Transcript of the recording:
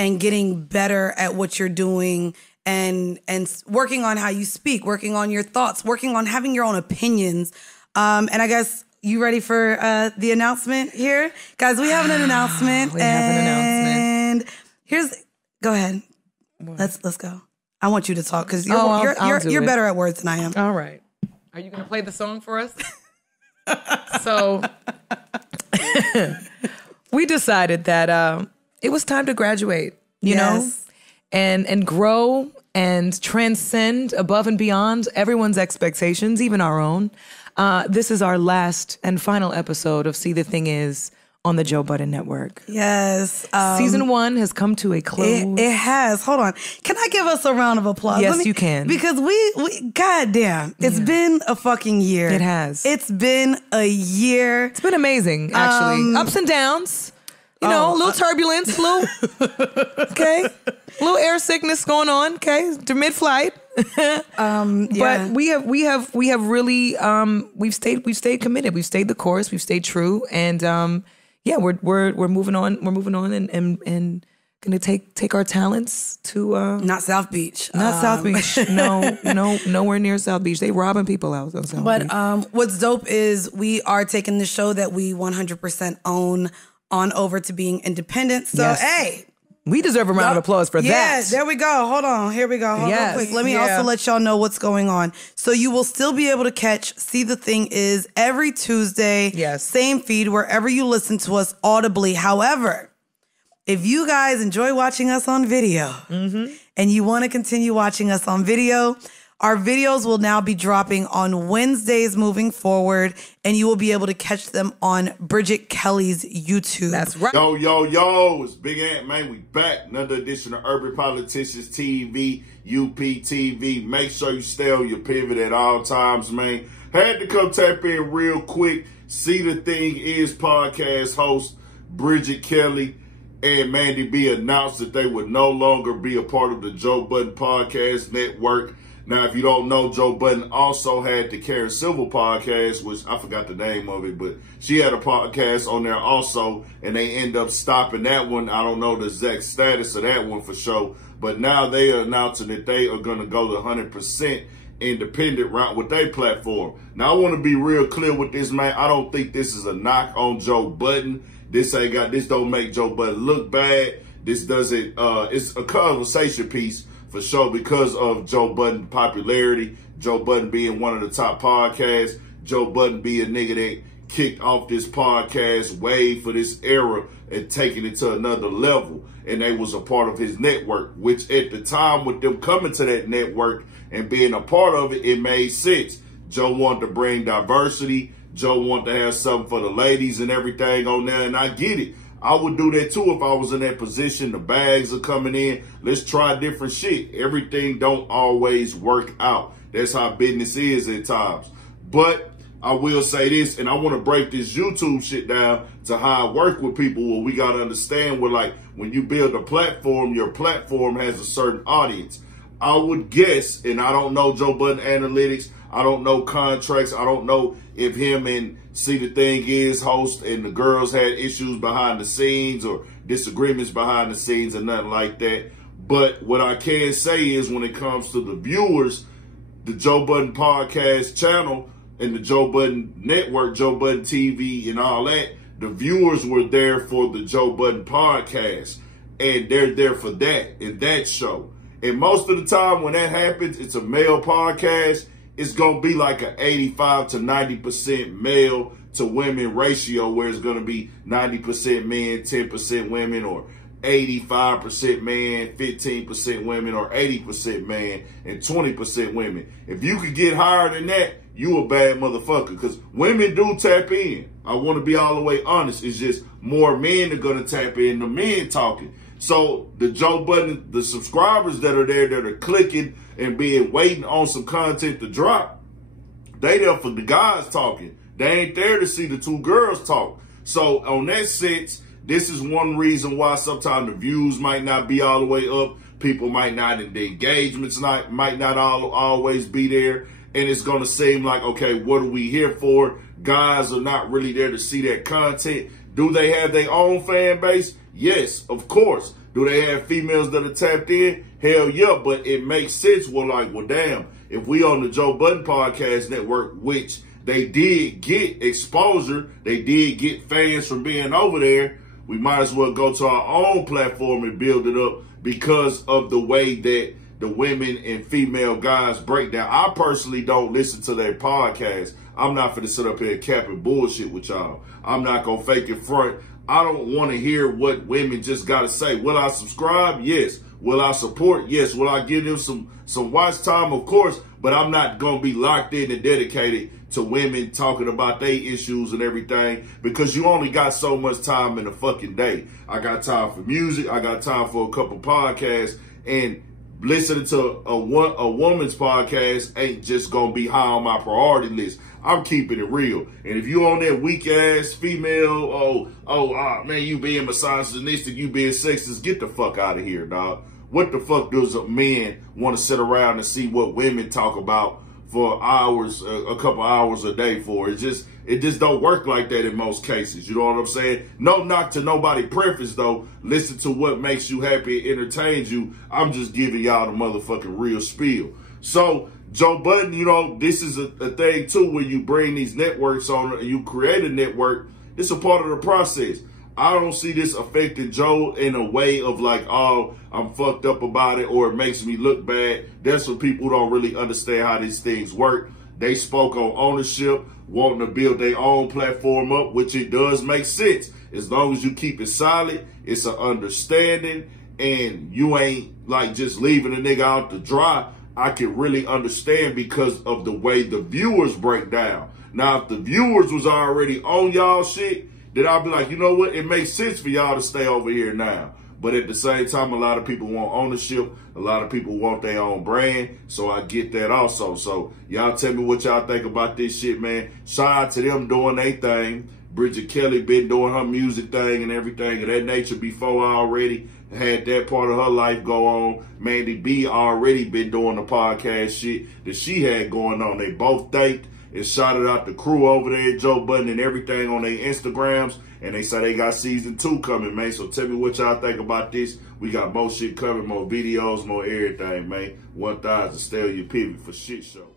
and getting better at what you're doing and working on how you speak, working on your thoughts, working on having your own opinions. And I guess you ready for the announcement here? Guys, we have an announcement. And go ahead. What? Let's go. I want you to talk because you're better at words than I am. All right. Are you going to play the song for us? So we decided that it was time to graduate, you know, and grow and transcend above and beyond everyone's expectations, even our own. This is our last and final episode of See the Thing Is on the Joe Budden Network. Yes. Season 1 has come to a close. It has. Hold on. Can I give us a round of applause? Yes, you can. Because we goddamn, it's been a fucking year. It has. It's been a year. It's been amazing, actually. Ups and downs. You know, a little turbulence, okay? A little air sickness going on, okay? To mid-flight. But we have really we've stayed committed. We've stayed the course. We've stayed true, and we're moving on. We're moving on, and gonna take our talents to not South Beach, South Beach. No, nowhere near South Beach. They robbing people out on South Beach. But what's dope is we are taking the show that we 100% own on over to being independent. So hey. We deserve a round of applause for that. Yeah, there we go. Hold on. Here we go. Hold on quick. Let me also let y'all know what's going on. So you will still be able to catch See the Thing Is every Tuesday. Yes. Same feed wherever you listen to us audibly. However, if you guys enjoy watching us on video and you want to continue watching us on video, our videos will now be dropping on Wednesdays moving forward, and you will be able to catch them on Bridget Kelly's YouTube. That's right. Yo, it's Big Ant, man. We back. Another edition of Urban Politicians TV, UPTV. Make sure you stay on your pivot at all times, man. Had to come tap in real quick. See the Thing Is podcast host Bridget Kelly and Mandy B announced that they would no longer be a part of the Joe Budden Podcast Network. Now, if you don't know, Joe Budden also had the Karen Civil podcast, which I forgot the name of it, but she had a podcast on there also, and they end up stopping that one. I don't know the exact status of that one for sure, but now they are announcing that they are going to go the 100% independent route with their platform. Now, I want to be real clear with this, man. I don't think this is a knock on Joe Budden. This don't make Joe Budden look bad. This doesn't, it's a conversation piece for sure because of Joe Budden's popularity, Joe Budden being one of the top podcasts, Joe Budden being a nigga that kicked off this podcast wave for this era and taking it to another level. And they was a part of his network, which at the time with them coming to that network and being a part of it, it made sense. Joe wanted to bring diversity. Joe wanted to have something for the ladies and everything on there, and I get it. I would do that too if I was in that position. The bags are coming in. Let's try different shit. Everything don't always work out. That's how business is at times. But I will say this, and I want to break this YouTube shit down to how I work with people. Where we got to understand where, like, when you build a platform, your platform has a certain audience. I would guess, and I don't know Joe Budden analytics, I don't know contracts, I don't know if him and See the Thing Is host and the girls had issues behind the scenes or disagreements behind the scenes or nothing like that. But what I can say is when it comes to the viewers, the Joe Budden podcast channel and the Joe Budden network, Joe Budden TV and all that, the viewers were there for the Joe Budden podcast. And they're there for that in that show. And most of the time when that happens, it's a male podcast. It's going to be like an 85 to 90% male to women ratio where it's going to be 90% men, 10% women, or 85% man, 15% women, or 80% man, and 20% women. If you could get higher than that, you a bad motherfucker because women do tap in. I want to be all the way honest. It's just more men are going to tap in than men talking. So the Joe Budden, the subscribers that are there that are clicking and waiting on some content to drop, they there for the guys talking. They ain't there to see the two girls talk. So on that sense, this is one reason why sometimes the views might not be all the way up. People might not, the engagements might not always be there. And it's going to seem like, okay, what are we here for? Guys are not really there to see that content. Do they have their own fan base? Yes, of course. Do they have females that are tapped in? Hell yeah, but it makes sense. Well, like, well, damn, if we on the Joe Budden Podcast Network, which they did get exposure, they did get fans from being over there, we might as well go to our own platform and build it up because of the way that the women and female guys break down. I personally don't listen to their podcast. I'm not finna sit up here capping bullshit with y'all. I'm not gonna fake it front. I don't want to hear what women just got to say. Will I subscribe? Yes. Will I support? Yes. Will I give them some watch time? Of course. But I'm not going to be locked in and dedicated to women talking about their issues and everything, because you only got so much time in a fucking day. I got time for music. I got time for a couple podcasts, and listening to a woman's podcast ain't just going to be high on my priority list. I'm keeping it real. And if you on that weak ass female, man, you being misogynistic, you being sexist, get the fuck out of here, dog. What the fuck does a man want to sit around and see what women talk about for hours, a couple hours a day for? It just don't work like that in most cases. You know what I'm saying? No knock to nobody preference though. Listen to what makes you happy, it entertains you. I'm just giving y'all the motherfucking real spiel. So Joe Budden, you know, this is a thing too, where you bring these networks on and you create a network. It's a part of the process. I don't see this affecting Joe in a way of like, oh, I'm fucked up about it or it makes me look bad. That's what people who don't really understand how these things work. They spoke on ownership, wanting to build their own platform up, which it does make sense. As long as you keep it solid, it's an understanding, and you ain't like just leaving a nigga out to dry. I can really understand because of the way the viewers break down. Now, if the viewers was already on y'all shit, then I'll be like, you know what? It makes sense for y'all to stay over here now. But at the same time, a lot of people want ownership. A lot of people want their own brand. So I get that also. So y'all tell me what y'all think about this shit, man. Shout out to them doing their thing. Bridget Kelly been doing her music thing and everything of that nature before I already had that part of her life go on. Mandy B already been doing the podcast shit that she had going on. They both thanked and shouted out the crew over there at Joe Budden and everything on their Instagrams. And they say they got season 2 coming, man. So tell me what y'all think about this. We got more shit coming, more videos, more everything, man. 1000 Stay on your pivot for shit show.